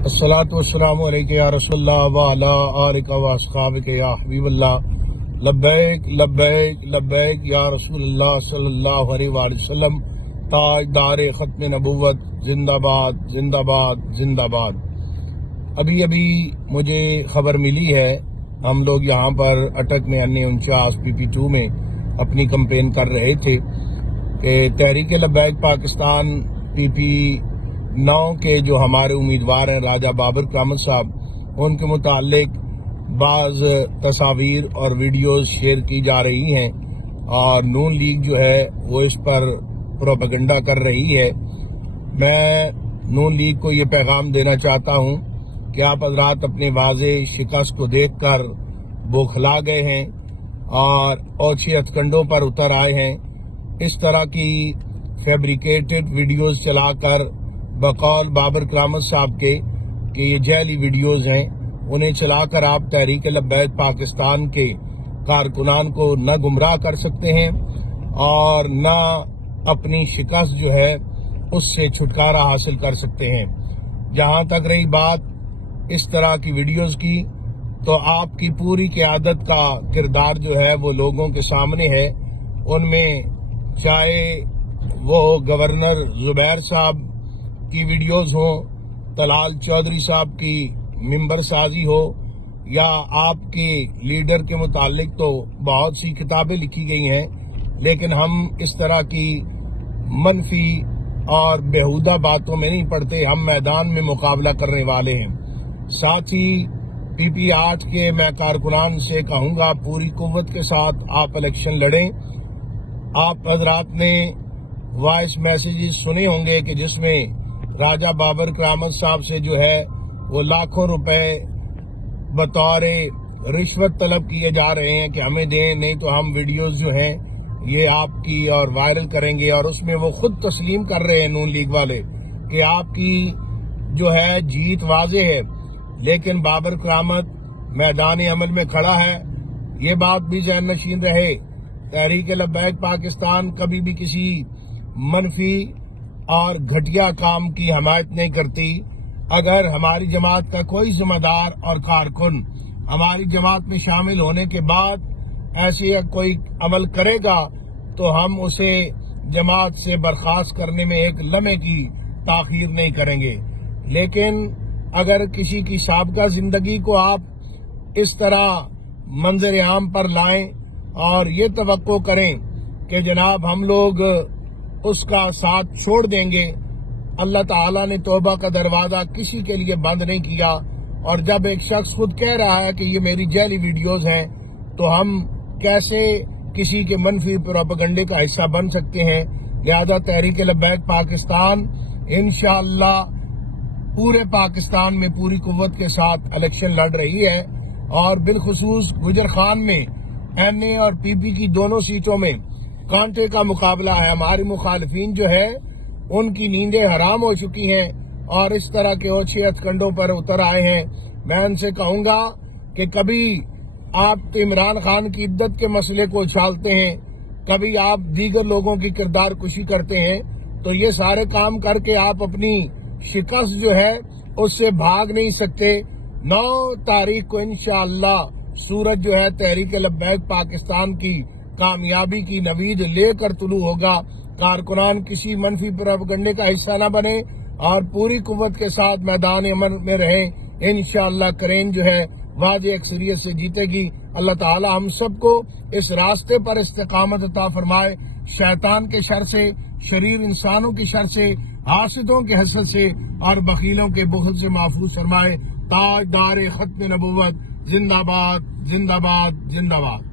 अस्सलातु वस्सलामु अलैका या रसूलल्लाह व अला आलिका व अस्हाबिका या हबीबल्लाह। लब्बैक लब्बैक लब्बैक या रसूलल्लाह सल्लल्लाहु अलैहि वसल्लम। ताजदार खत्म नबुव्वत जिंदाबाद जिंदाबाद जिंदाबाद। अभी मुझे खबर मिली है, हम लोग यहाँ पर अटक में अन्य 49 PP2 में अपनी कंपेन कर रहे थे कि तहरीक लब्बैक पाकिस्तान PP9 के जो हमारे उम्मीदवार हैं राजा बाबर करामत साहब, उनके मुतालिक बाज़ तस्वीर और वीडियोस शेयर की जा रही हैं और नून लीग जो है वो इस पर प्रोपेगेंडा कर रही है। मैं नून लीग को ये पैगाम देना चाहता हूँ कि आप हज़रात अपने वाज़े शिकस्त को देखकर बौखला गए हैं और ओछे हथकंडों पर उतर आए हैं। इस तरह की फैब्रिकेटेड वीडियोस चलाकर बकौल बाबर करामत साहब के कि ये जैली वीडियोस हैं, उन्हें चलाकर आप तहरीक लब्बैक पाकिस्तान के कारकुनान को न गुमराह कर सकते हैं और न अपनी शिकस्त जो है उससे छुटकारा हासिल कर सकते हैं। जहाँ तक रही बात इस तरह की वीडियोस की, तो आपकी पूरी क़यादत का किरदार जो है वो लोगों के सामने है। उनमें चाहे वो गवर्नर जुबैर साहब की वीडियोस हो, तलाल चौधरी साहब की मिंबर साजी हो, या आपके लीडर के मुतालिक तो बहुत सी किताबें लिखी गई हैं, लेकिन हम इस तरह की मनफी और बेहुदा बातों में नहीं पड़ते। हम मैदान में मुकाबला करने वाले हैं। साथ ही PP8 के मैं कारकुनान से कहूँगा पूरी कुव्वत के साथ आप इलेक्शन लड़ें। आप हजरात ने वॉइस मैसेजेस सुने होंगे कि जिसमें राजा बाबर करामत साहब से जो है वो लाखों रुपए बतौर रिश्वत तलब किए जा रहे हैं कि हमें दें, नहीं तो हम वीडियोस जो हैं ये आपकी और वायरल करेंगे। और उसमें वो खुद तस्लीम कर रहे हैं नून लीग वाले कि आपकी जो है जीत वाज़े है, लेकिन बाबर करामत मैदान अमल में खड़ा है। ये बात भी ज़हन नशीन रहे, तहरीक लब्बैक पाकिस्तान कभी भी किसी मनफी और घटिया काम की हमायत नहीं करती। अगर हमारी जमात का कोई जिम्मेदार और कारकुन हमारी जमात में शामिल होने के बाद ऐसे कोई अमल करेगा तो हम उसे जमात से बर्खास्त करने में एक लम्हे की ताखीर नहीं करेंगे। लेकिन अगर किसी की साबका जिंदगी को आप इस तरह मंजर आम पर लाएं और ये तवक्को करें कि जनाब हम लोग उसका साथ छोड़ देंगे, अल्लाह ताला ने तौबा का दरवाज़ा किसी के लिए बंद नहीं किया। और जब एक शख्स खुद कह रहा है कि ये मेरी जैली वीडियोस हैं, तो हम कैसे किसी के मनफी प्रोपेगेंडे का हिस्सा बन सकते हैं। लिहाजा तहरीक लब्बैक पाकिस्तान इंशाअल्लाह पूरे पाकिस्तान में पूरी कुव्वत के साथ इलेक्शन लड़ रही है और बिलखुसूस गुजर खान में NA और PP की दोनों सीटों में कांटे का मुकाबला है। हमारे मुखालिफिन जो है उनकी नींदें हराम हो चुकी हैं और इस तरह के ओछे हथकंडों पर उतर आए हैं। मैं उनसे कहूँगा कि कभी आप इमरान खान की इद्दत के मसले को उछालते हैं, कभी आप दीगर लोगों की किरदार कुशी करते हैं, तो ये सारे काम करके आप अपनी शिकस्त जो है उससे भाग नहीं सकते। 9 तारीख को इंशाअल्लाह सूरज जो है तहरीक लब्बैक पाकिस्तान की कामयाबी की नवीद लेकर तुलू होगा। कारकुनान किसी मनफी प्रोपेगेंडे का हिस्सा न बने और पूरी कुव्वत के साथ मैदान अमल में रहें। इंशाअल्लाह करेन जो है वाज़े अक्सरियत से जीतेगी। अल्लाह ताला हम सबको इस रास्ते पर इस्तिकामत अता फरमाए, शैतान के शर से, शरीर इंसानों की शर से, हासिदों के हसद से और बखीलों के बुग़्ज़ से महफूज फरमाए। ताजदार खत्म नबुव्वत जिंदाबाद जिंदाबाद जिंदाबाद।